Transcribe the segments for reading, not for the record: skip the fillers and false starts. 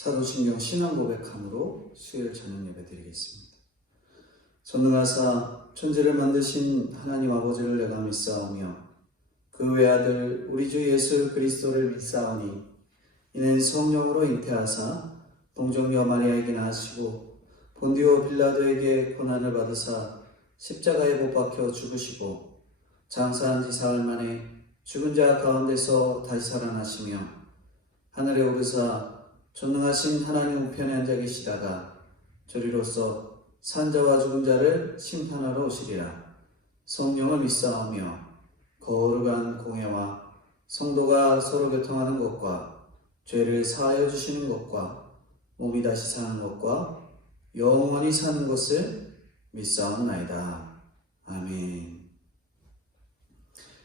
사도신경 신앙 고백함으로 수요일 저녁 예배 드리겠습니다. 전능하사 천지를 만드신 하나님 아버지를 내가 믿사오며 그 외아들 우리 주 예수 그리스도를 믿사오니 이는 성령으로 잉태하사 동정녀 마리아에게 나시고 본디오 빌라도에게 고난을 받으사 십자가에 못 박혀 죽으시고 장사한 지 사흘 만에 죽은 자 가운데서 다시 살아나시며 하늘에 오르사 전능하신 하나님 우편에 앉아 계시다가 저리로서 산자와 죽은 자를 심판하러 오시리라. 성령을 믿사오며 거룩한 공회와 성도가 서로 교통하는 것과 죄를 사하여 주시는 것과 몸이 다시 사는 것과 영원히 사는 것을 믿사옵나이다. 아멘.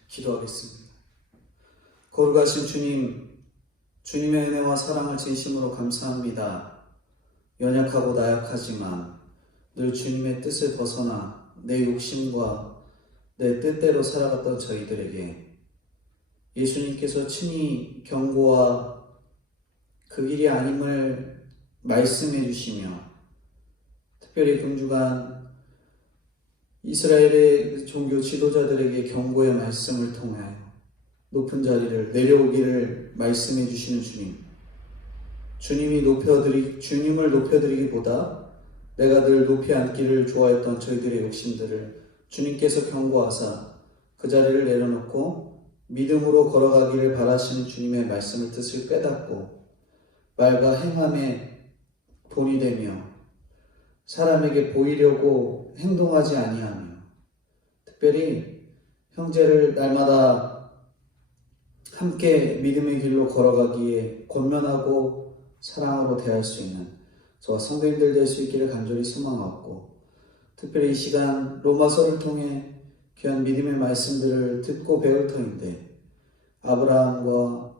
기도하겠습니다. 거룩하신 주님, 주님의 은혜와 사랑을 진심으로 감사합니다. 연약하고 나약하지만 늘 주님의 뜻을 벗어나 내 욕심과 내 뜻대로 살아갔던 저희들에게 예수님께서 친히 경고와 그 길이 아님을 말씀해 주시며 특별히 금주간 이스라엘의 종교 지도자들에게 경고의 말씀을 통하여 높은 자리를 내려오기를 말씀해 주시는 주님, 주님을 높여드리기보다 내가 늘 높이 앉기를 좋아했던 저희들의 욕심들을 주님께서 경고하사 그 자리를 내려놓고 믿음으로 걸어가기를 바라시는 주님의 말씀을 뜻을 깨닫고 말과 행함에 본이 되며 사람에게 보이려고 행동하지 아니하며 특별히 형제를 날마다 함께 믿음의 길로 걸어가기에 권면하고 사랑으로 대할 수 있는 저와 성도님들 될 수 있기를 간절히 소망하고 특별히 이 시간 로마서를 통해 귀한 믿음의 말씀들을 듣고 배울 터인데 아브라함과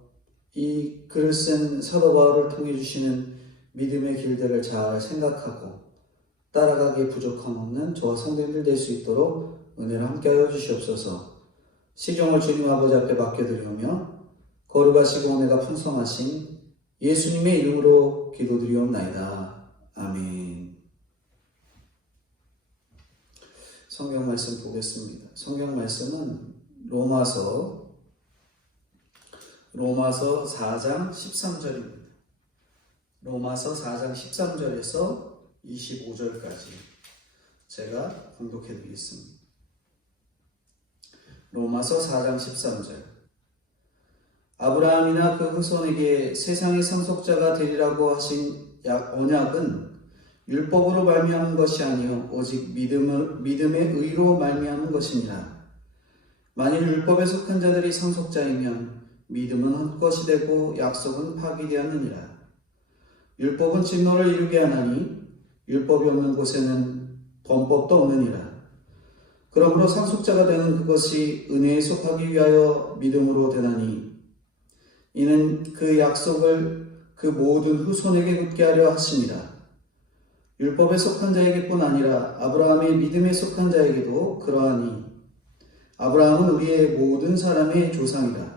이 글을 쓴 사도 바울을 통해 주시는 믿음의 길들을 잘 생각하고 따라가기에 부족함 없는 저와 성도님들 될 수 있도록 은혜를 함께하여 주시옵소서. 시종을 주님 아버지 앞에 맡겨드리오며 거룩하시고 은혜가 풍성하신 예수님의 이름으로 기도드리옵나이다. 아멘. 성경 말씀 보겠습니다. 성경 말씀은 로마서 4장 13절입니다. 로마서 4장 13절에서 25절까지 제가 공독해 드리겠습니다. 로마서 4장 13절. 아브라함이나 그 후손에게 세상의 상속자가 되리라고 하신 언약은 율법으로 말미암은 것이 아니요 오직 믿음의 의로 말미암은 것이니라. 만일 율법에 속한 자들이 상속자이면 믿음은 헛것이 되고 약속은 파기되었느니라. 율법은 진노를 이루게 하나니 율법이 없는 곳에는 범법도 없느니라. 그러므로 상속자가 되는 그것이 은혜에 속하기 위하여 믿음으로 되나니 이는 그 약속을 그 모든 후손에게 굳게 하려 하심이라. 율법에 속한 자에게뿐 아니라 아브라함의 믿음에 속한 자에게도 그러하니 아브라함은 우리의 모든 사람의 조상이다.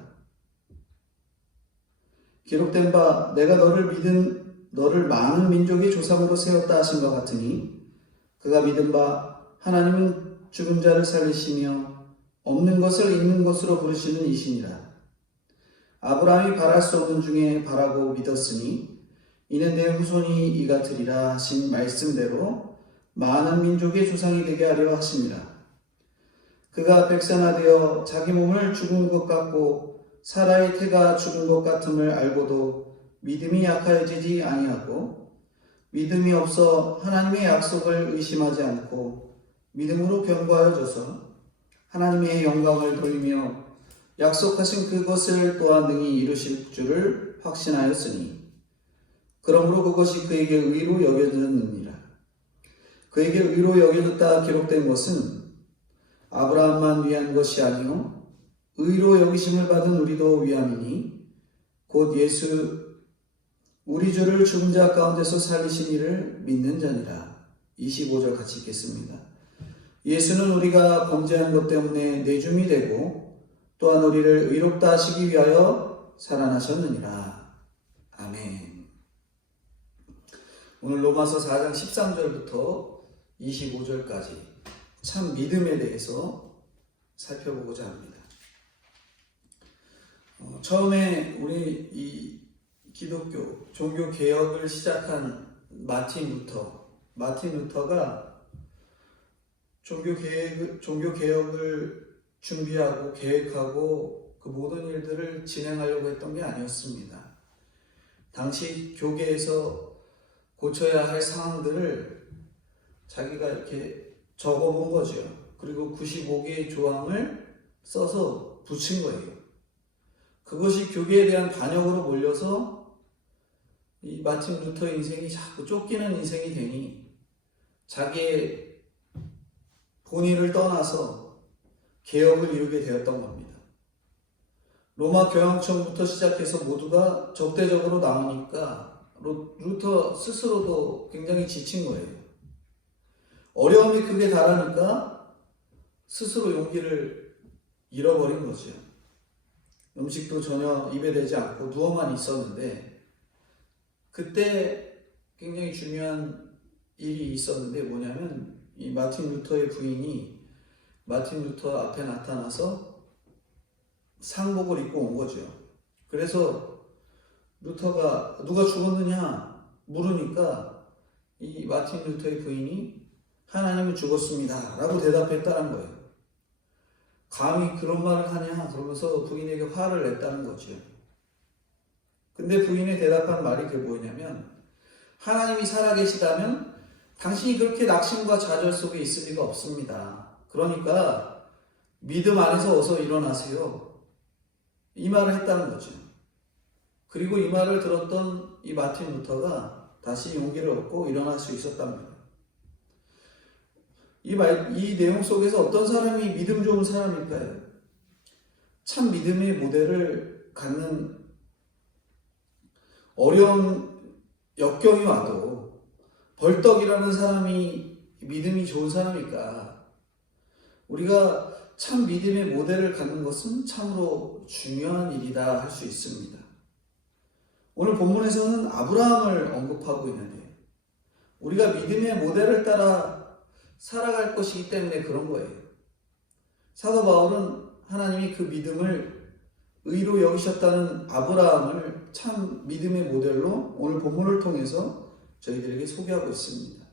기록된 바 내가 너를 많은 민족의 조상으로 세웠다 하신 것 같으니 그가 믿은 바 하나님은 죽은 자를 살리시며 없는 것을 있는 것으로 부르시는 이시니라. 아브라함이 바랄 수 없는 중에 바라고 믿었으니 이는 내 후손이 이가 되리라 하신 말씀대로 많은 민족의 조상이 되게 하려 하심이라. 그가 백산화되어 자기 몸을 죽은 것 같고 사라의 태가 죽은 것 같음을 알고도 믿음이 약하여지지 아니하고 믿음이 없어 하나님의 약속을 의심하지 않고 믿음으로 견고하여져서 하나님의 영광을 돌리며 약속하신 그것을 또한 능히 이루실 줄을 확신하였으니 그러므로 그것이 그에게 의로 여겨졌느니라. 그에게 의로 여겨졌다 기록된 것은 아브라함만 위한 것이 아니요 의로 여기심을 받은 우리도 위함이니 곧 예수 우리 주를 죽은 자 가운데서 살리신 이를 믿는 자니라. 25절 같이 읽겠습니다. 예수는 우리가 범죄한 것 때문에 내줌이 되고 또한 우리를 의롭다 하시기 위하여 살아나셨느니라. 아멘. 오늘 로마서 4장 13절부터 25절까지 참 믿음에 대해서 살펴보고자 합니다. 처음에 우리 이 기독교 종교 개혁을 시작한 마틴 루터가 종교 개혁을 준비하고 계획하고 그 모든 일들을 진행하려고 했던 게 아니었습니다. 당시 교계에서 고쳐야 할 상황들을 자기가 이렇게 적어본 거죠. 그리고 95개의 조항을 써서 붙인 거예요. 그것이 교계에 대한 반역으로 몰려서 이 마틴 루터의 인생이 자꾸 쫓기는 인생이 되니 자기의 본의를 떠나서 개혁을 이루게 되었던 겁니다. 로마 교황청부터 시작해서 모두가 적대적으로 나오니까 루터 스스로도 굉장히 지친 거예요. 어려움이 크게 달하니까 스스로 용기를 잃어버린 거죠. 음식도 전혀 입에 대지 않고 누워만 있었는데 그때 굉장히 중요한 일이 있었는데 뭐냐면 이 마틴 루터의 부인이 마틴 루터 앞에 나타나서 상복을 입고 온 거죠. 그래서 루터가 누가 죽었느냐 물으니까 이 마틴 루터의 부인이 하나님은 죽었습니다 라고 대답했다는 거예요. 감히 그런 말을 하냐 그러면서 부인에게 화를 냈다는 거죠. 근데 부인이 대답한 말이 그게 뭐냐면 하나님이 살아계시다면 당신이 그렇게 낙심과 좌절 속에 있을 리가 없습니다. 그러니까 믿음 안에서 어서 일어나세요. 이 말을 했다는 거죠. 그리고 이 말을 들었던 이 마틴 루터가 다시 용기를 얻고 일어날 수 있었답니다. 이 내용 속에서 어떤 사람이 믿음 좋은 사람일까요? 참 믿음의 모델을 갖는 어려운 역경이 와도 벌떡이라는 사람이 믿음이 좋은 사람일까? 우리가 참 믿음의 모델을 갖는 것은 참으로 중요한 일이다 할 수 있습니다. 오늘 본문에서는 아브라함을 언급하고 있는데 우리가 믿음의 모델을 따라 살아갈 것이기 때문에 그런 거예요. 사도 바울은 하나님이 그 믿음을 의로 여기셨다는 아브라함을 참 믿음의 모델로 오늘 본문을 통해서 저희들에게 소개하고 있습니다.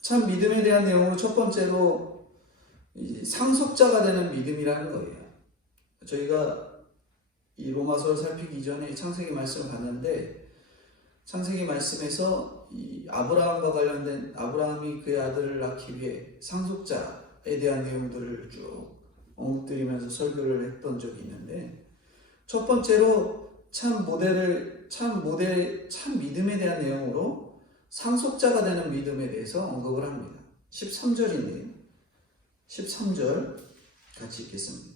참 믿음에 대한 내용으로 첫 번째로 상속자가 되는 믿음이라는 거예요. 저희가 이 로마서를 살피기 이전에 창세기 말씀을 봤는데 창세기 말씀에서 이 아브라함과 관련된 아브라함이 그의 아들을 낳기 위해 상속자에 대한 내용들을 쭉 언급드리면서 설교를 했던 적이 있는데 첫 번째로 참 믿음에 대한 내용으로 상속자가 되는 믿음에 대해서 언급을 합니다. 13절인데요. 13절 같이 읽겠습니다.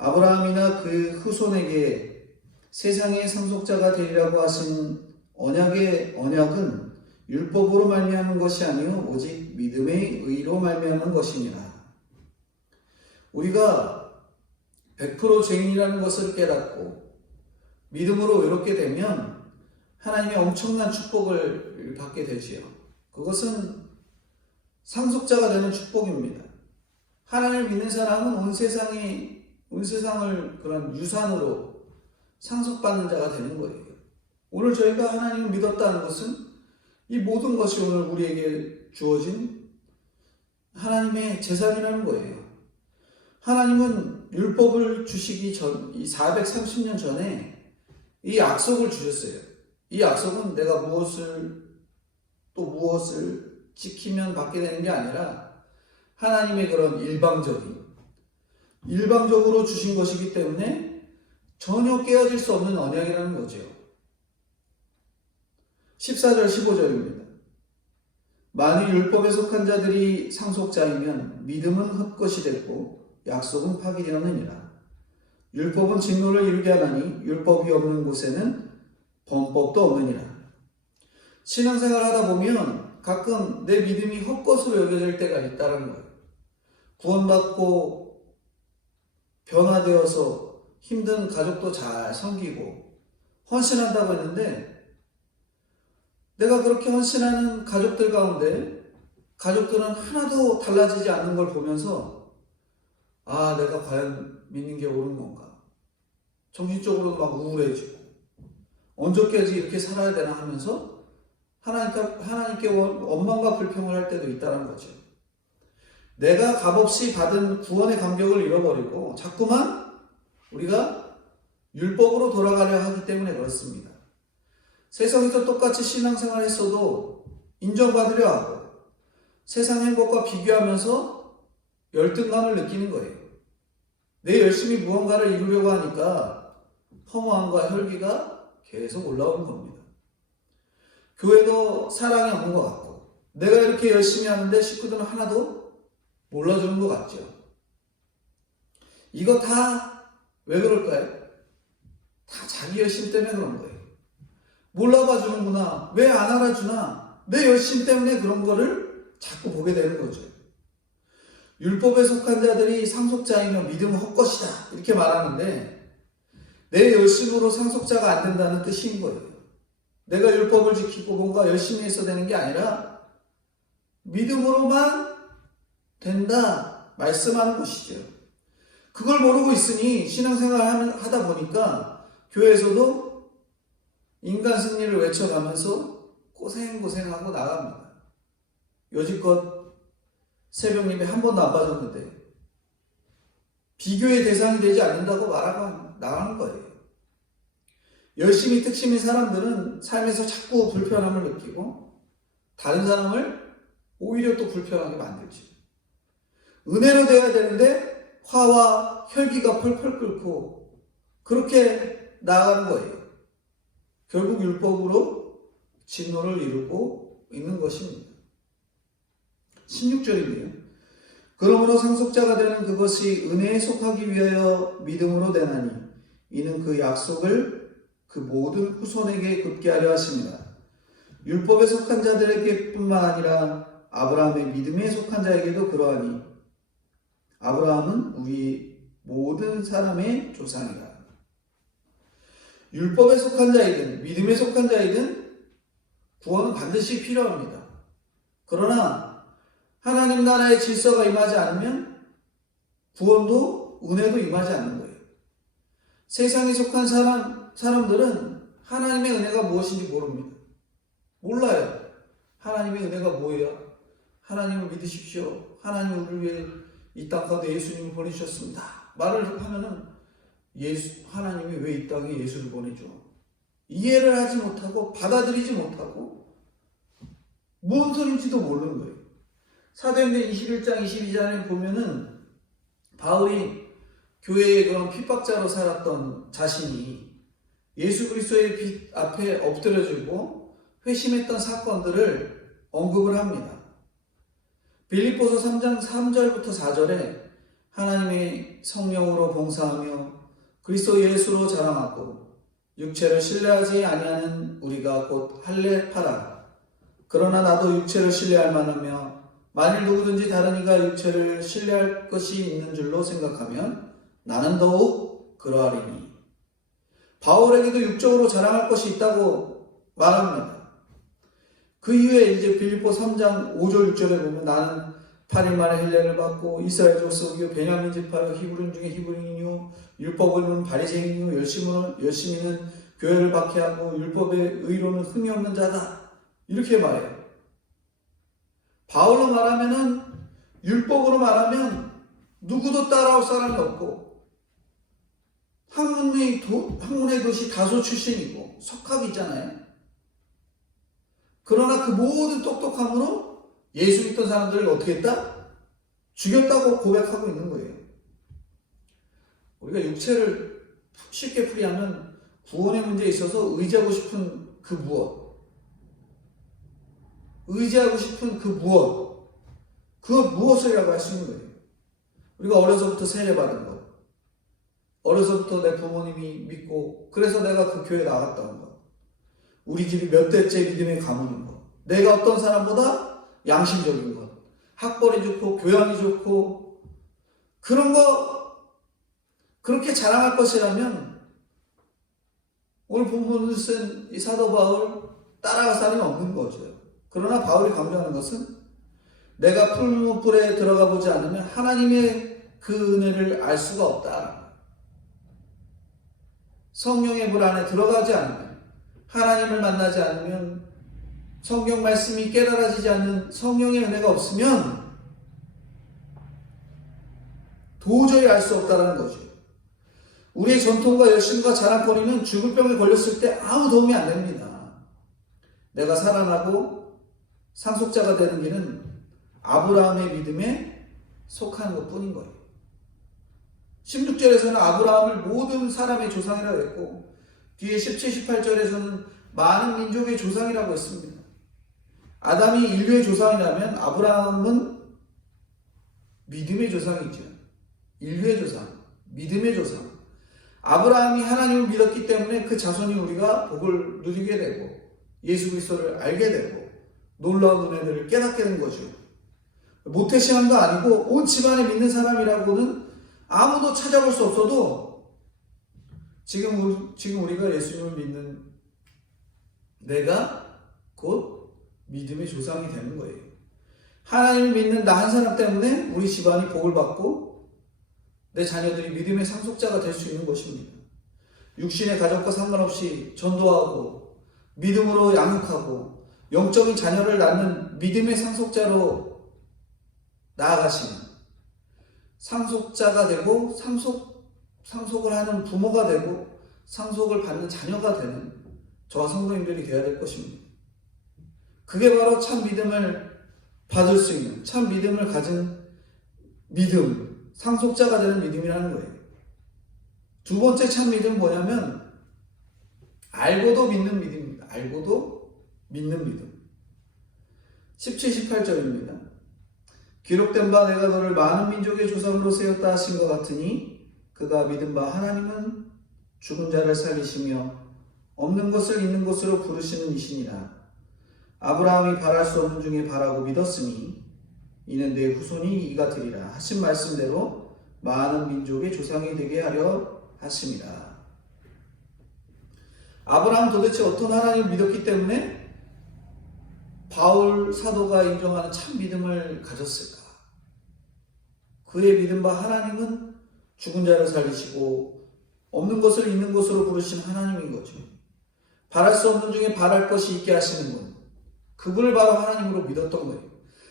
아브라함이나 그 후손에게 세상의 상속자가 되리라고 하신 언약은 율법으로 말미암은 것이 아니요 오직 믿음의 의로 말미암은 것이니라. 우리가 100% 죄인이라는 것을 깨닫고 믿음으로 이렇게 되면 하나님의 엄청난 축복을 받게 되지요. 그것은 상속자가 되는 축복입니다. 하나님을 믿는 사람은 온 세상을 그런 유산으로 상속받는 자가 되는 거예요. 오늘 저희가 하나님을 믿었다는 것은 이 모든 것이 오늘 우리에게 주어진 하나님의 재산이라는 거예요. 하나님은 율법을 주시기 전, 이 430년 전에 이 약속을 주셨어요. 이 약속은 내가 무엇을 지키면 받게 되는 게 아니라 하나님의 그런 일방적으로 주신 것이기 때문에 전혀 깨어질 수 없는 언약이라는 거죠. 14절 15절입니다. 만일 율법에 속한 자들이 상속자이면 믿음은 헛것이 됐고 약속은 파기되었느니라. 율법은 진노를 이루게 하나니 율법이 없는 곳에는 범법도 없느니라. 신앙생활 하다 보면 가끔 내 믿음이 헛것으로 여겨질 때가 있다는 거예요. 구원받고 변화되어서 힘든 가족도 잘 섬기고 헌신한다고 했는데 내가 그렇게 헌신하는 가족들 가운데 가족들은 하나도 달라지지 않는 걸 보면서 아, 내가 과연 믿는 게 옳은 건가? 정신적으로도 막 우울해지고 언제까지 이렇게 살아야 되나 하면서 하나님께 원망과 불평을 할 때도 있다는 거죠. 내가 값없이 받은 구원의 감격을 잃어버리고 자꾸만 우리가 율법으로 돌아가려 하기 때문에 그렇습니다. 세상에서 똑같이 신앙생활 했어도 인정받으려 하고 세상 행복과 비교하면서 열등감을 느끼는 거예요. 내 열심히 무언가를 이루려고 하니까 허무함과 혈기가 계속 올라오는 겁니다. 교회도 사랑이 없는 것 같고 내가 이렇게 열심히 하는데 식구들은 하나도 몰라주는 것 같죠. 이거 다 왜 그럴까요? 다 자기 열심 때문에 그런 거예요. 몰라봐 주는구나. 왜 안 알아주나? 내 열심 때문에 그런 거를 자꾸 보게 되는 거죠. 율법에 속한 자들이 상속자이며 믿음은 헛것이다. 이렇게 말하는데 내 열심으로 상속자가 안 된다는 뜻인 거예요. 내가 율법을 지키고 뭔가 열심히 해서 되는 게 아니라 믿음으로만 된다 말씀하는 것이죠. 그걸 모르고 있으니 신앙생활 하다 보니까 교회에서도 인간 승리를 외쳐가면서 고생하고 나갑니다. 여지껏 새벽 예배 한 번도 안 빠졌는데 비교의 대상이 되지 않는다고 말하고 나가는 거예요. 열심히 특심인 사람들은 삶에서 자꾸 불편함을 느끼고 다른 사람을 오히려 또 불편하게 만들지. 은혜로 돼야 되는데 화와 혈기가 펄펄 끓고 그렇게 나아가는 거예요. 결국 율법으로 진노를 이루고 있는 것입니다. 16절인데요. 그러므로 상속자가 되는 그것이 은혜에 속하기 위하여 믿음으로 되나니 이는 그 약속을 그 모든 후손에게 굳게 하려 하십니다. 율법에 속한 자들에게 뿐만 아니라 아브라함의 믿음에 속한 자에게도 그러하니 아브라함은 우리 모든 사람의 조상이다. 율법에 속한 자이든 믿음에 속한 자이든 구원은 반드시 필요합니다. 그러나 하나님 나라의 질서가 임하지 않으면 구원도 은혜도 임하지 않는 거예요. 세상에 속한 사람들은 하나님의 은혜가 무엇인지 모릅니다. 몰라요. 하나님의 은혜가 뭐예요? 하나님을 믿으십시오. 하나님 우리를 위해 이 땅 가운데 예수님을 보내주셨습니다. 말을 하면은 하나님이 왜 이 땅에 예수를 보내줘? 이해를 하지 못하고 받아들이지 못하고 무슨 소리인지도 모르는 거예요. 사도행전 21장 22절에 보면은 바울이 교회의 그런 핍박자로 살았던 자신이 예수 그리스도의 빛 앞에 엎드려지고 회심했던 사건들을 언급을 합니다. 빌립보서 3장 3절부터 4절에 하나님의 성령으로 봉사하며 그리스도 예수로 자랑하고 육체를 신뢰하지 아니하는 우리가 곧 할례파라. 그러나 나도 육체를 신뢰할 만하며 만일 누구든지 다른 이가 육체를 신뢰할 것이 있는 줄로 생각하면 나는 더욱 그러하리니. 바울에게도 육적으로 자랑할 것이 있다고 말합니다. 그 이후에 이제 빌립보 3장 5절 6절에 보면 나는 8일 만에 헬례를 받고 이스라엘 족속이요 베냐민 지파요 히브리인 중에 히브리인이요 율법은 바리새인이요 열심히는 교회를 박해하고 율법의 의로는 흠이 없는 자다. 이렇게 말해요. 바울로 말하면은 율법으로 말하면 누구도 따라올 사람이 없고 학문의 도시 다소 출신이고 석학이잖아요. 그러나 그 모든 똑똑함으로 예수 믿던 사람들을 어떻게 했다? 죽였다고 고백하고 있는 거예요. 우리가 육체를 쉽게 풀이하면 구원의 문제에 있어서 의지하고 싶은 그 무엇, 그 무엇이라고 할 수 있는 거예요. 우리가 어려서부터 세례받은 것, 어려서부터 내 부모님이 믿고 그래서 내가 그 교회에 나갔다는 것, 우리 집이 몇 대째 믿음의 가문인 것, 내가 어떤 사람보다 양심적인 것, 학벌이 좋고 교양이 좋고 그런 거 그렇게 자랑할 것이라면 오늘 본문을 쓴 이 사도 바울 따라갈 사람이 없는 거죠. 그러나 바울이 강조하는 것은 내가 풀무불에 들어가 보지 않으면 하나님의 그 은혜를 알 수가 없다. 성령의 불 안에 들어가지 않으면, 하나님을 만나지 않으면, 성경 말씀이 깨달아지지 않는 성령의 은혜가 없으면 도저히 알 수 없다는 거죠. 우리의 전통과 열심과 자랑거리는 죽을 병에 걸렸을 때 아무 도움이 안 됩니다. 내가 살아나고 상속자가 되는 길은 아브라함의 믿음에 속하는 것 뿐인 거예요. 16절에서는 아브라함을 모든 사람의 조상이라고 했고, 뒤에 17, 18절에서는 많은 민족의 조상이라고 했습니다. 아담이 인류의 조상이라면 아브라함은 믿음의 조상이죠. 인류의 조상, 믿음의 조상. 아브라함이 하나님을 믿었기 때문에 그 자손이 우리가 복을 누리게 되고 예수 그리스도를 알게 되고 놀라운 은혜들을 깨닫게 된 거죠. 모태신앙도 아니고 온 집안에 믿는 사람이라고는 아무도 찾아볼 수 없어도 지금 우리가 예수님을 믿는 내가 곧 믿음의 조상이 되는 거예요. 하나님을 믿는 나 한 사람 때문에 우리 집안이 복을 받고 내 자녀들이 믿음의 상속자가 될 수 있는 것입니다. 육신의 가족과 상관없이 전도하고 믿음으로 양육하고 영적인 자녀를 낳는 믿음의 상속자로 나아가시는 상속자가 되고 상속을 하는 부모가 되고 상속을 받는 자녀가 되는 저와 성도님들이 되어야 될 것입니다. 그게 바로 참 믿음을 받을 수 있는, 참 믿음을 가진 믿음, 상속자가 되는 믿음이라는 거예요. 두 번째 참 믿음은 뭐냐면 알고도 믿는 믿음입니다. 알고도 믿는 믿음. 17, 18절입니다. 기록된 바 내가 너를 많은 민족의 조상으로 세웠다 하신 것 같으니 그가 믿은 바 하나님은 죽은 자를 살리시며 없는 것을 있는 것으로 부르시는 이시니라. 아브라함이 바랄 수 없는 중에 바라고 믿었으니 이는 내 후손이 이가 되리라 하신 말씀대로 많은 민족의 조상이 되게 하려 하심이라. 아브라함은 도대체 어떤 하나님을 믿었기 때문에 바울 사도가 인정하는 참 믿음을 가졌을까? 그의 믿음 바 하나님은 죽은 자를 살리시고 없는 것을 있는 것으로 부르신 하나님인 거죠. 바랄 수 없는 중에 바랄 것이 있게 하시는 분, 그분을 바로 하나님으로 믿었던 거예요.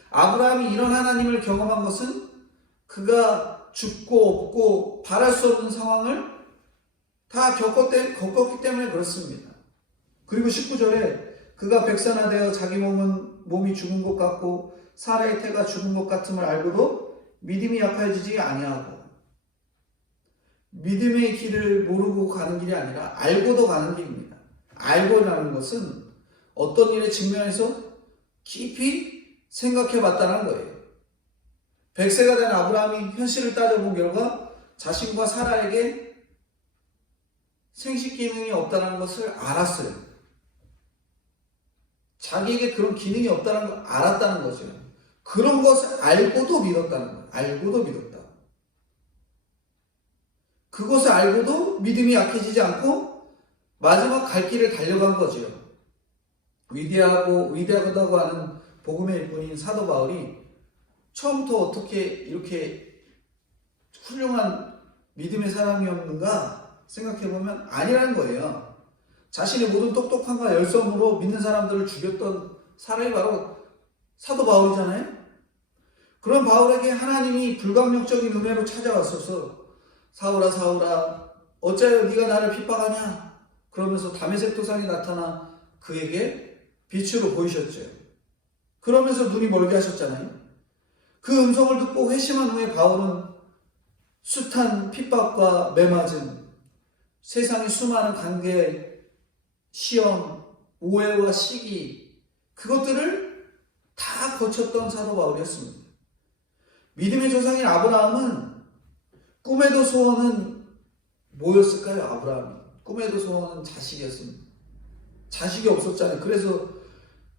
아브라함이 이런 하나님을 경험한 것은 그가 죽고 없고 바랄 수 없는 상황을 다 겪었기 때문에 그렇습니다. 그리고 19절에 그가 백산화되어 자기 몸이 죽은 것 같고 사라의 태가 죽은 것 같음을 알고도 믿음이 약해지지 아니하고, 믿음의 길을 모르고 가는 길이 아니라 알고도 가는 길입니다. 알고라는 것은 어떤 일에 직면해서 깊이 생각해 봤다는 거예요. 100세가 된 아브라함이 현실을 따져본 결과 자신과 사라에게 생식 기능이 없다는 것을 알았어요. 자기에게 그런 기능이 없다는 걸 알았다는 거죠. 그런 것을 알고도 믿었다는 거예요. 알고도 믿었다. 그것을 알고도 믿음이 약해지지 않고 마지막 갈 길을 달려간 거죠. 위대하다고 하는 복음의 일꾼인 사도 바울이 처음부터 어떻게 이렇게 훌륭한 믿음의 사람이었는가 생각해보면 아니라는 거예요. 자신의 모든 똑똑함과 열성으로 믿는 사람들을 죽였던 사람이 바로 사도 바울이잖아요. 그런 바울에게 하나님이 불강력적인 은혜로 찾아왔어서 사울아 사울아 어찌하여 네가 나를 핍박하냐 그러면서 다메섹 도상이 나타나 그에게 빛으로 보이셨죠. 그러면서 눈이 멀게 하셨잖아요. 그 음성을 듣고 회심한 후에 바울은 숱한 핍박과 매맞음, 세상의 수많은 관계, 시험, 오해와 시기, 그것들을 다 거쳤던 사도 바울이었습니다. 믿음의 조상인 아브라함은 꿈에도 소원은 뭐였을까요? 아브라함이 꿈에도 소원은 자식이었습니다. 자식이 없었잖아요. 그래서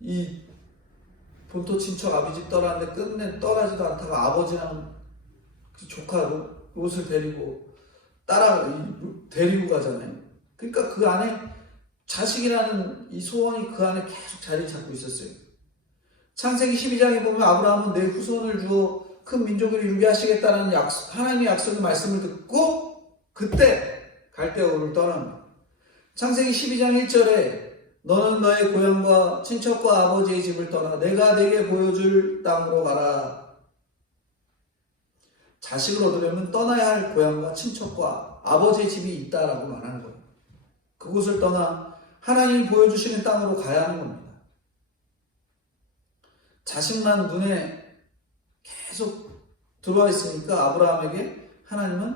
이 본토 친척 아비집 떠나는데 끝내 떠나지도 않다가 아버지랑 그 조카 롯을 데리고 가잖아요. 그러니까 그 안에 자식이라는 이 소원이 그 안에 계속 자리 잡고 있었어요. 창세기 12장에 보면 아브라함은 내 후손을 주어 큰 민족을 이루게 하시겠다는 하나님의 약속의 말씀을 듣고 그때 갈대아우를 떠납니다. 창세기 12장 1절에 너는 너의 고향과 친척과 아버지의 집을 떠나 내가 네게 보여줄 땅으로 가라. 자식을 얻으려면 떠나야 할 고향과 친척과 아버지의 집이 있다라고 말하는 거예요. 그곳을 떠나 하나님이 보여주시는 땅으로 가야 하는 겁니다. 자식만 눈에 계속 들어와 있으니까 아브라함에게 하나님은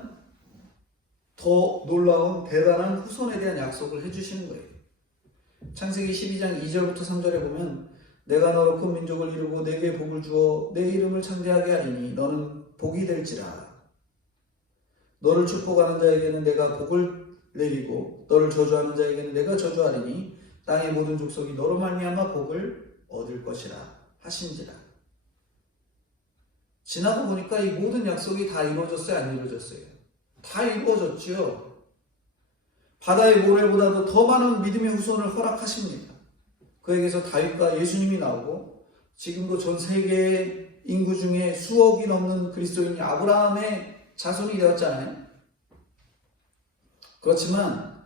더 놀라운 대단한 후손에 대한 약속을 해주시는 거예요. 창세기 12장 2절부터 3절에 보면 내가 너로 큰 민족을 이루고 내게 복을 주어 내 이름을 창대하게 하리니 너는 복이 될지라. 너를 축복하는 자에게는 내가 복을 내리고 너를 저주하는 자에게는 내가 저주하리니 땅의 모든 족속이 너로 말미암아 복을 얻을 것이라 하신지라. 지나고 보니까 이 모든 약속이 다 이루어졌어요? 안 이루어졌어요? 다 이루어졌지요. 바다의 모래보다도 더 많은 믿음의 후손을 허락하십니다. 그에게서 다윗과 예수님이 나오고 지금도 전 세계의 인구 중에 수억이 넘는 그리스도인이 아브라함의 자손이 되었잖아요. 그렇지만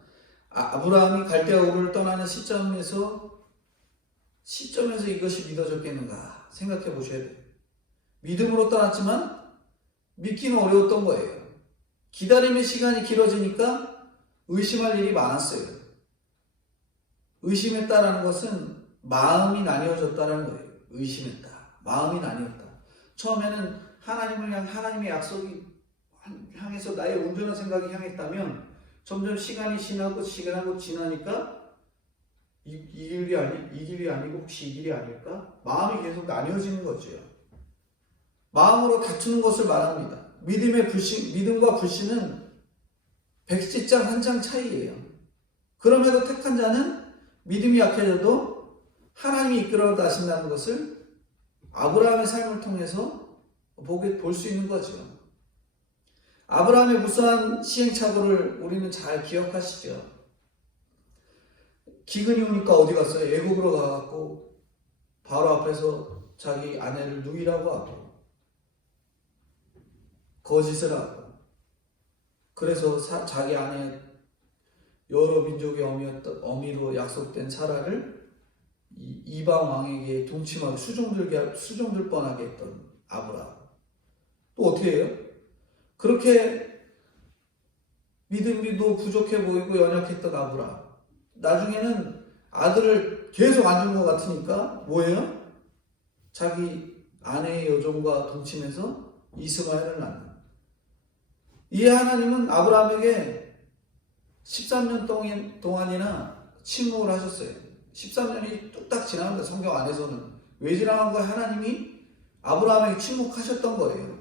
아브라함이 갈대아우를 떠나는 시점에서 이것이 믿어졌겠는가 생각해 보셔야 돼요. 믿음으로 떠났지만 믿기는 어려웠던 거예요. 기다림의 시간이 길어지니까 의심할 일이 많았어요. 의심했다라는 것은 마음이 나뉘어졌다는 거예요. 의심했다. 마음이 나뉘었다. 처음에는 하나님의 약속이 향해서 나의 온전한 생각이 향했다면 점점 시간이 지나니까 이 길이 아니고 혹시 이 길이 아닐까? 마음이 계속 나뉘어지는 거죠. 마음으로 다투는 것을 말합니다. 믿음과 불신은 백지장 한 장 차이예요. 그럼에도 택한 자는 믿음이 약해져도 하나님이 이끌어 가신다는 것을 아브라함의 삶을 통해서 볼 수 있는 거죠. 아브라함의 무수한 시행착오를 우리는 잘 기억하시죠. 기근이 오니까 어디 갔어요? 애굽으로 가갖고 바로 앞에서 자기 아내를 누이라고 하고 거짓을 하고 그래서 자기 아내 여러 민족의 어미로 약속된 사라를 이방 왕에게 동침하고 수종들 뻔하게 했던 아브라함. 또 어떻게 해요? 그렇게 믿음도 부족해 보이고 연약했던 아브라함. 나중에는 아들을 계속 안 준 것 같으니까 뭐예요? 자기 아내의 여종과 동침해서 이스마엘을 낳는. 이에 하나님은 아브라함에게 13년 동안이나 침묵을 하셨어요. 13년이 뚝딱 지나갑니다. 성경 안에서는. 왜 지나간 거예요? 하나님이 아브라함에게 침묵하셨던 거예요.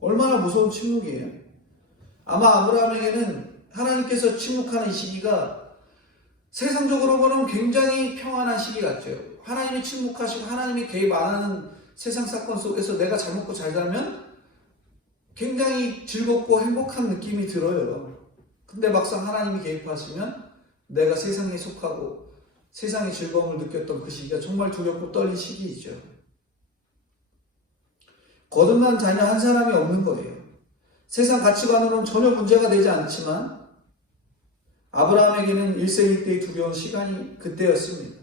얼마나 무서운 침묵이에요. 아마 아브라함에게는 하나님께서 침묵하는 이 시기가 세상적으로 보면 굉장히 평안한 시기 같죠. 하나님이 침묵하시고 하나님이 개입 안 하는 세상 사건 속에서 내가 잘 먹고 잘 살면 굉장히 즐겁고 행복한 느낌이 들어요. 근데 막상 하나님이 개입하시면 내가 세상에 속하고 세상의 즐거움을 느꼈던 그 시기가 정말 두렵고 떨린 시기이죠. 거듭난 자녀 한 사람이 없는 거예요. 세상 가치관으로는 전혀 문제가 되지 않지만 아브라함에게는 일생일대의 두려운 시간이 그때였습니다.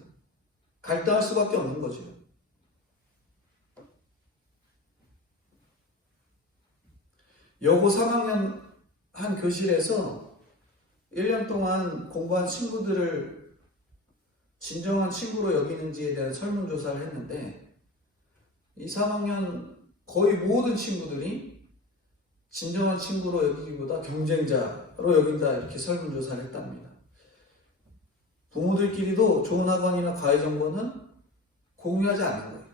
갈등할 수밖에 없는 거죠. 여고 3학년 한 교실에서 1년 동안 공부한 친구들을 진정한 친구로 여기는지에 대한 설문조사를 했는데 이 3학년 거의 모든 친구들이 진정한 친구로 여기기보다 경쟁자로 여긴다 이렇게 설문조사를 했답니다. 부모들끼리도 좋은 학원이나 과외 정보는 공유하지 않는 거예요.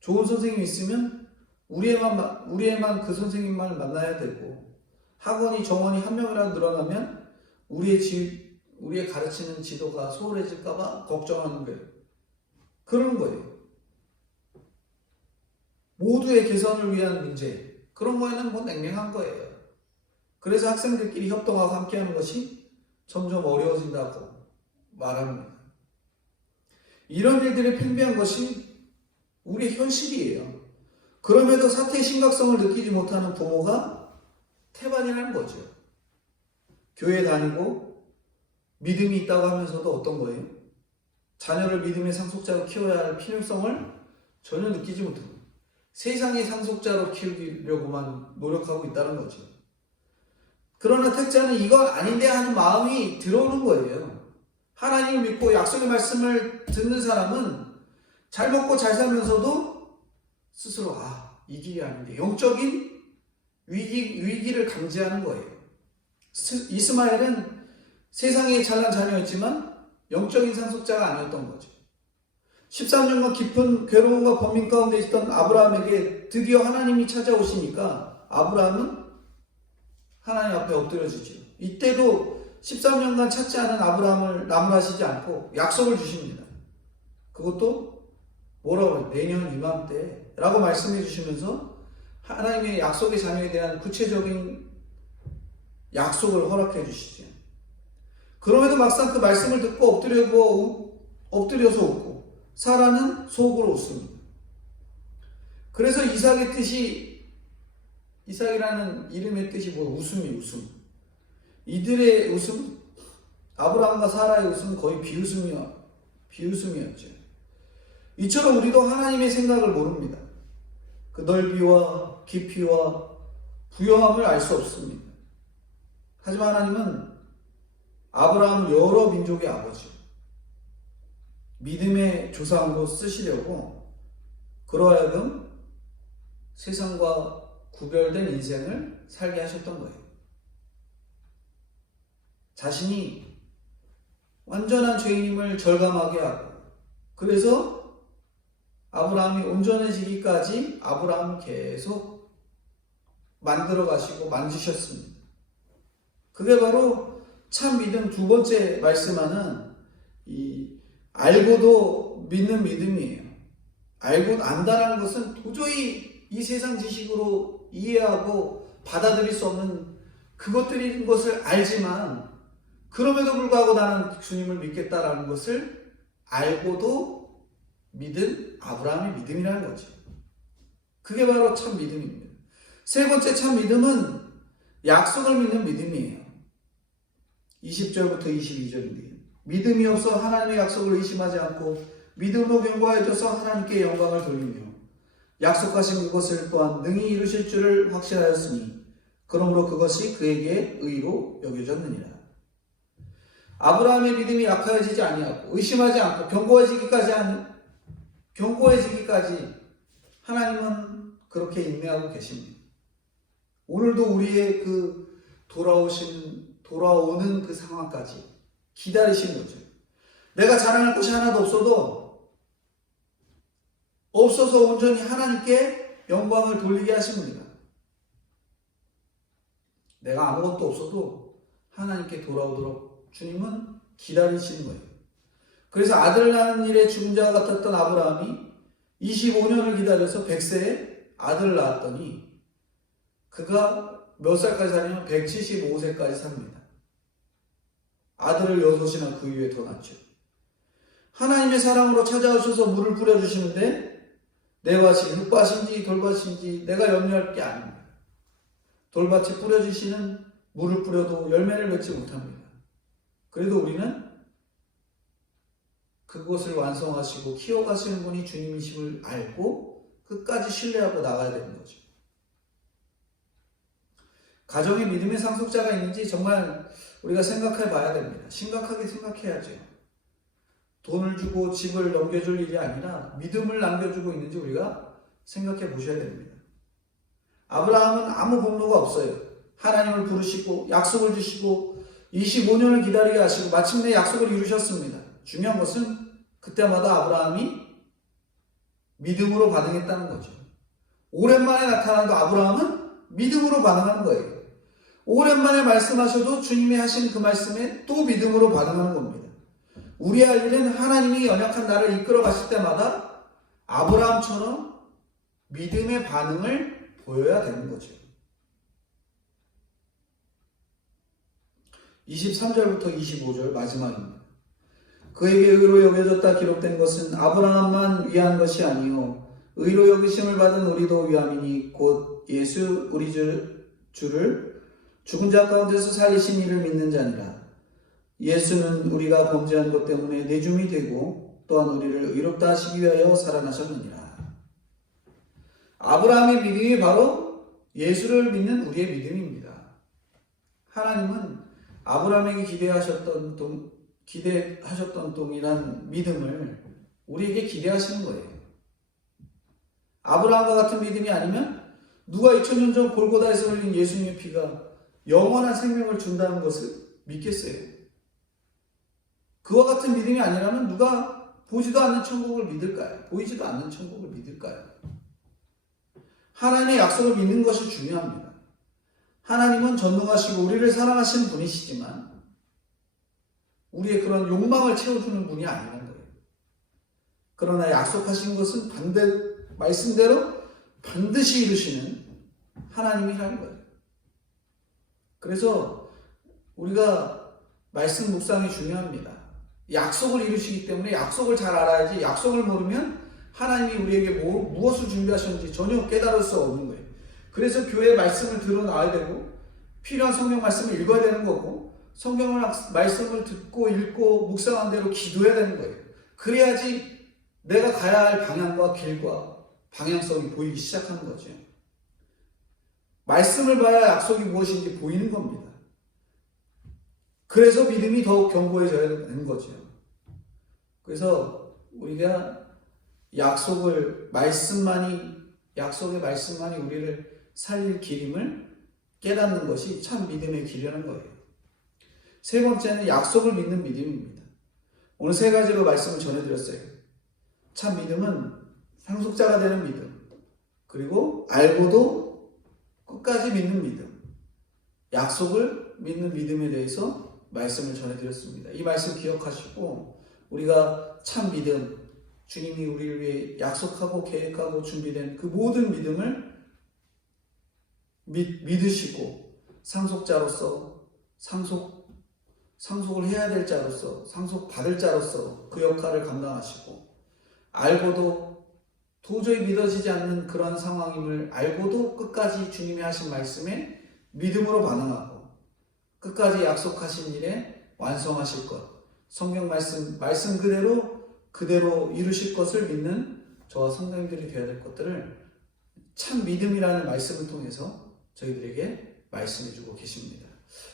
좋은 선생님이 있으면 우리애만 그 선생님만 만나야 되고 학원이 정원이 한 명이라도 늘어나면 우리의 가르치는 지도가 소홀해질까봐 걱정하는 거예요. 그런 거예요. 모두의 개선을 위한 문제. 그런 거에는 뭐 냉랭한 거예요. 그래서 학생들끼리 협동하고 함께하는 것이 점점 어려워진다고 말합니다. 이런 일들이 팽배한 것이 우리의 현실이에요. 그럼에도 사태의 심각성을 느끼지 못하는 부모가 태반이라는 거죠. 교회 다니고 믿음이 있다고 하면서도 어떤 거예요? 자녀를 믿음의 상속자로 키워야 할 필요성을 전혀 느끼지 못하고 세상의 상속자로 키우려고만 노력하고 있다는 거죠. 그러나 택자는 이건 아닌데 하는 마음이 들어오는 거예요. 하나님을 믿고 약속의 말씀을 듣는 사람은 잘 먹고 잘 살면서도 스스로 이 길이 아닌데 영적인 위기를 감지하는 거예요. 이스마엘은 세상에 잘난 자녀였지만 영적인 상속자가 아니었던 거죠. 13년간 깊은 괴로움과 번민 가운데 있던 아브라함에게 드디어 하나님이 찾아오시니까 아브라함은 하나님 앞에 엎드려지죠. 이때도 13년간 찾지 않은 아브라함을 나무라시지 않고 약속을 주십니다. 그것도 뭐라고 해요? 내년 이맘때라고 말씀해 주시면서 하나님의 약속의 자녀에 대한 구체적인 약속을 허락해 주시죠. 그럼에도 막상 그 말씀을 듣고 엎드려서 웃고 사라는 속으로 웃습니다. 그래서 이삭이라는 이름의 뜻이 웃음. 이들의 웃음, 아브라함과 사라의 웃음은 거의 비웃음이었죠. 이처럼 우리도 하나님의 생각을 모릅니다. 그 넓이와 깊이와 부여함을 알 수 없습니다. 하지만 하나님은 아브라함 여러 민족의 아버지, 믿음의 조상으로 쓰시려고 그러하여금 세상과 구별된 인생을 살게 하셨던 거예요. 자신이 완전한 죄인임을 절감하게 하고 그래서 아브라함이 온전해지기까지 아브라함을 계속 만들어 가시고 만지셨습니다. 그게 바로 참 믿음 두 번째 말씀하는 이 알고도 믿는 믿음이에요. 알고 안다라는 것은 도저히 이 세상 지식으로 이해하고 받아들일 수 없는 그것들인 것을 알지만 그럼에도 불구하고 나는 주님을 믿겠다라는 것을 알고도 믿은 아브라함의 믿음이라는 거죠. 그게 바로 참 믿음입니다. 세 번째 참 믿음은 약속을 믿는 믿음이에요. 20절부터 22절인데요. 믿음이 없어 하나님의 약속을 의심하지 않고 믿음으로 견고해져서 하나님께 영광을 돌리며 약속하신 그것을 또한 능히 이루실 줄을 확신하였으니 그러므로 그것이 그에게 의로 여겨졌느니라. 아브라함의 믿음이 약해지지 아니하고 의심하지 않고 견고해지기까지 하나님은 그렇게 인내하고 계십니다. 오늘도 우리의 그 돌아오는 그 상황까지 기다리신 거죠. 내가 자랑할 곳이 하나도 없어서 온전히 하나님께 영광을 돌리게 하십니다. 내가 아무것도 없어도 하나님께 돌아오도록 주님은 기다리시는 거예요. 그래서 아들 낳는 일에 죽은 자와 같았던 아브라함이 25년을 기다려서 100세에 아들을 낳았더니 그가 몇 살까지 사냐면 175세까지 삽니다. 아들을 6이나 그 이후에 더 낳죠. 하나님의 사랑으로 찾아오셔서 물을 뿌려주시는데 내 밭이 흙밭인지 돌밭인지 내가 염려할 게 아닙니다. 돌밭에 뿌려주시는 물을 뿌려도 열매를 맺지 못합니다. 그래도 우리는 그것을 완성하시고 키워가시는 분이 주님이심을 알고 끝까지 신뢰하고 나가야 되는 거죠. 가정에 믿음의 상속자가 있는지 정말 우리가 생각해 봐야 됩니다. 심각하게 생각해야죠. 돈을 주고 집을 넘겨줄 일이 아니라 믿음을 남겨주고 있는지 우리가 생각해 보셔야 됩니다. 아브라함은 아무 공로가 없어요. 하나님을 부르시고 약속을 주시고 25년을 기다리게 하시고 마침내 약속을 이루셨습니다. 중요한 것은 그때마다 아브라함이 믿음으로 반응했다는 거죠. 오랜만에 나타나도 아브라함은 믿음으로 반응하는 거예요. 오랜만에 말씀하셔도 주님이 하신 그 말씀에 또 믿음으로 반응하는 겁니다. 우리의 할 일은 하나님이 연약한 나를 이끌어 가실 때마다 아브라함처럼 믿음의 반응을 보여야 되는 거죠. 23절부터 25절 마지막입니다. 그에게 의로 여겨졌다 기록된 것은 아브라함만 위한 것이 아니요 의로 여기심을 받은 우리도 위함이니 곧 예수 우리 주를 죽은 자 가운데서 살리신 이를 믿는 자니라. 예수는 우리가 범죄한 것 때문에 내줌이 되고 또한 우리를 의롭다 하시기 위하여 살아나셨느니라. 아브라함의 믿음이 바로 예수를 믿는 우리의 믿음입니다. 하나님은 아브라함에게 기대하셨던 동일한 믿음을 우리에게 기대하시는 거예요. 아브라함과 같은 믿음이 아니면 누가 2000년 전 골고다에서 흘린 예수님의 피가 영원한 생명을 준다는 것을 믿겠어요? 그와 같은 믿음이 아니라면 누가 보지도 않는 천국을 믿을까요? 보이지도 않는 천국을 믿을까요? 하나님의 약속을 믿는 것이 중요합니다. 하나님은 전능하시고 우리를 사랑하시는 분이시지만 우리의 그런 욕망을 채워주는 분이 아니라는 거예요. 그러나 약속하신 것은 말씀대로 반드시 이루시는 하나님이라는 거예요. 그래서 우리가 말씀 묵상이 중요합니다. 약속을 이루시기 때문에 약속을 잘 알아야지 약속을 모르면 하나님이 우리에게 무엇을 준비하셨는지 전혀 깨달을 수 없는 거예요. 그래서 교회 말씀을 들어놔야 되고 필요한 성경 말씀을 읽어야 되는 거고 성경 말씀을 듣고 읽고 묵상한 대로 기도해야 되는 거예요. 그래야지 내가 가야 할 방향과 길과 방향성이 보이기 시작하는 거죠. 말씀을 봐야 약속이 무엇인지 보이는 겁니다. 그래서 믿음이 더욱 견고해져야 되는 거죠. 그래서 우리가 약속의 말씀만이 우리를 살릴 길임을 깨닫는 것이 참 믿음의 길이라는 거예요. 세 번째는 약속을 믿는 믿음입니다. 오늘 세 가지로 말씀을 전해드렸어요. 참 믿음은 상속자가 되는 믿음, 그리고 알고도 끝까지 믿는 믿음, 약속을 믿는 믿음에 대해서 말씀을 전해드렸습니다. 이 말씀 기억하시고 우리가 참 믿음, 주님이 우리를 위해 약속하고 계획하고 준비된 그 모든 믿음을 믿으시고 상속자로서 상속을 해야 될 자로서 상속받을 자로서 그 역할을 감당하시고 알고도 도저히 믿어지지 않는 그런 상황임을 알고도 끝까지 주님이 하신 말씀에 믿음으로 반응하고 끝까지 약속하신 일에 완성하실 것, 성경 말씀 그대로 이루실 것을 믿는 저와 성도님들이 되어야 될 것들을 참 믿음이라는 말씀을 통해서 저희들에게 말씀해 주고 계십니다.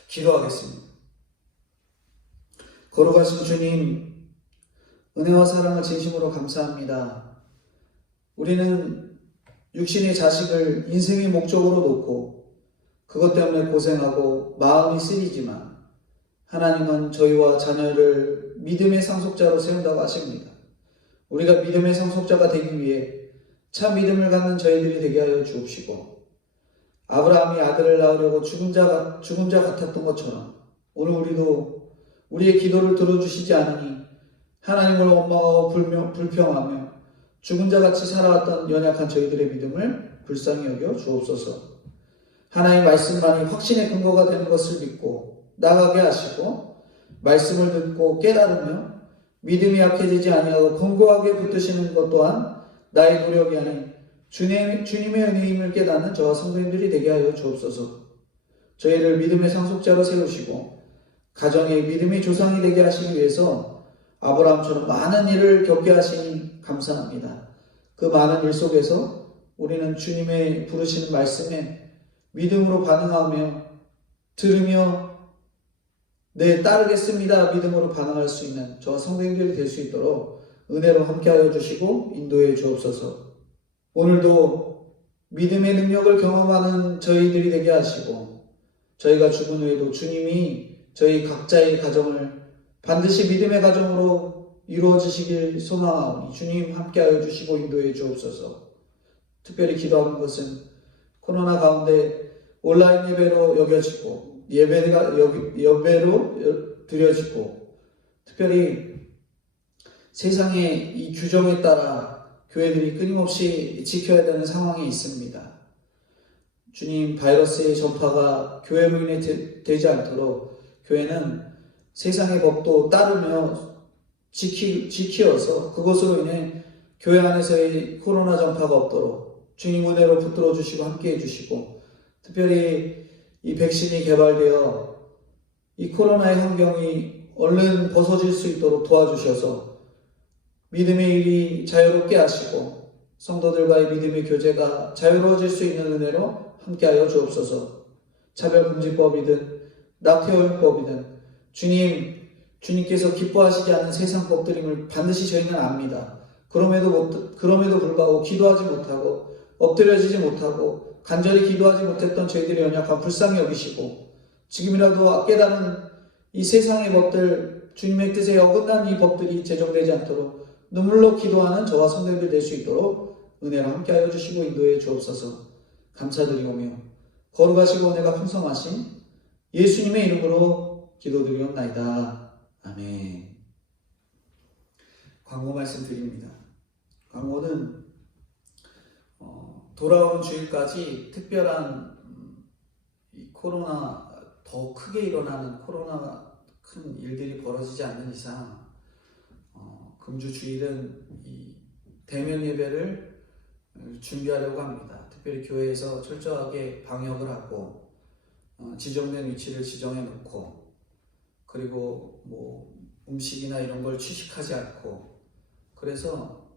기도하겠습니다. 걸어가신 주님, 은혜와 사랑을 진심으로 감사합니다. 우리는 육신의 자식을 인생의 목적으로 놓고 그것 때문에 고생하고 마음이 쓰리지만 하나님은 저희와 자녀를 믿음의 상속자로 세운다고 하십니다. 우리가 믿음의 상속자가 되기 위해 참 믿음을 갖는 저희들이 되게 하여 주옵시고 아브라함이 아들을 낳으려고 죽은 자 같았던 것처럼 오늘 우리도 우리의 기도를 들어주시지 않으니 하나님을 원망하고 불평하며 죽은 자같이 살아왔던 연약한 저희들의 믿음을 불쌍히 여겨 주옵소서. 하나님의 말씀만이 확신의 근거가 되는 것을 믿고 나가게 하시고 말씀을 듣고 깨달으며 믿음이 약해지지 아니하고 견고하게 붙드시는 것 또한 나의 노력이 아닌 주님의 은혜임을 깨닫는 저와 성도님들이 되게 하여 주옵소서. 저희를 믿음의 상속자로 세우시고 가정의 믿음의 조상이 되게 하시기 위해서 아브라함처럼 많은 일을 겪게 하시니 감사합니다. 그 많은 일 속에서 우리는 주님의 부르시는 말씀에 믿음으로 반응하며 들으며 네 따르겠습니다 믿음으로 반응할 수 있는 저와 성도님들이 될 수 있도록 은혜로 함께하여 주시고 인도해 주옵소서. 오늘도 믿음의 능력을 경험하는 저희들이 되게 하시고 저희가 죽은 후에도 주님이 저희 각자의 가정을 반드시 믿음의 가정으로 이루어지시길 소망하오니 주님 함께하여 주시고 인도해 주옵소서. 특별히 기도하는 것은 코로나 가운데 온라인 예배로 여겨지고 예배로 드려지고 특별히 세상의 이 규정에 따라 교회들이 끊임없이 지켜야 되는 상황이 있습니다. 주님 바이러스의 전파가 교회로 인해 되지 않도록 교회는 세상의 법도 따르며 지키어서 그것으로 인해 교회 안에서의 코로나 전파가 없도록 주님 은혜로 붙들어 주시고 함께 해주시고, 특별히 이 백신이 개발되어 이 코로나의 환경이 얼른 벗어질 수 있도록 도와주셔서 믿음의 일이 자유롭게 하시고 성도들과의 믿음의 교제가 자유로워질 수 있는 은혜로 함께하여 주옵소서. 차별금지법이든 낙태허용법이든 주님께서 기뻐하시지 않는 세상 법들임을 반드시 저희는 압니다. 그럼에도 불구하고 기도하지 못하고 엎드려지지 못하고 간절히 기도하지 못했던 저희들의 연약함 불쌍히 여기시고, 지금이라도 깨달은 이 세상의 법들, 주님의 뜻에 어긋난 이 법들이 제정되지 않도록 눈물로 기도하는 저와 성도들 될 수 있도록 은혜로 함께하여 주시고 인도해 주옵소서. 감사드리오며 거룩하시고 은혜가 풍성하신 예수님의 이름으로 기도드리옵나이다. 아멘. 광고 말씀드립니다. 광고는 돌아오는 주일까지 특별한 이 코로나, 더 크게 일어나는 코로나 큰 일들이 벌어지지 않는 이상 금주 주일은 이 대면 예배를 준비하려고 합니다. 특별히 교회에서 철저하게 방역을 하고 지정된 위치를 지정해 놓고, 그리고 뭐 음식이나 이런 걸 취식하지 않고, 그래서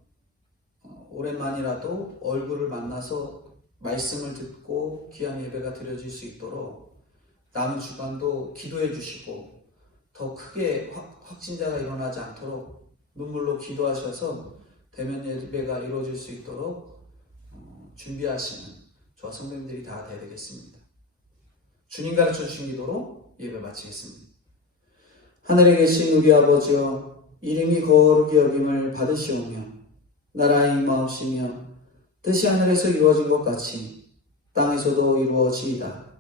오랜만이라도 얼굴을 만나서 말씀을 듣고 귀한 예배가 드려질 수 있도록 남은 주간도 기도해 주시고, 더 크게 확진자가 일어나지 않도록 눈물로 기도하셔서 대면 예배가 이루어질 수 있도록 준비하시는 저와 성도님들이 다 되어야 되겠습니다. 주님 가르쳐 주신 기도로 예배 마치겠습니다. 하늘에 계신 우리 아버지여, 이름이 거룩히 여김을 받으시오며 나라의 임하옵시며 뜻이 하늘에서 이루어진 것 같이 땅에서도 이루어지이다.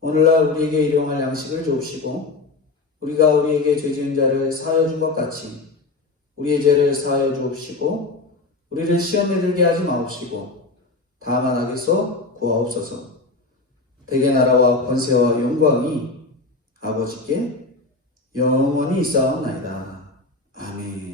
오늘날 우리에게 일용할 양식을 주옵시고, 우리가 우리에게 죄 지은 자를 사하여 준 것 같이 우리의 죄를 사하여 주옵시고, 우리를 시험에 들게 하지 마옵시고 다만 악에서 구하옵소서. 대개 나라와 권세와 영광이 아버지께 영원히 있사옵나이다. 아멘.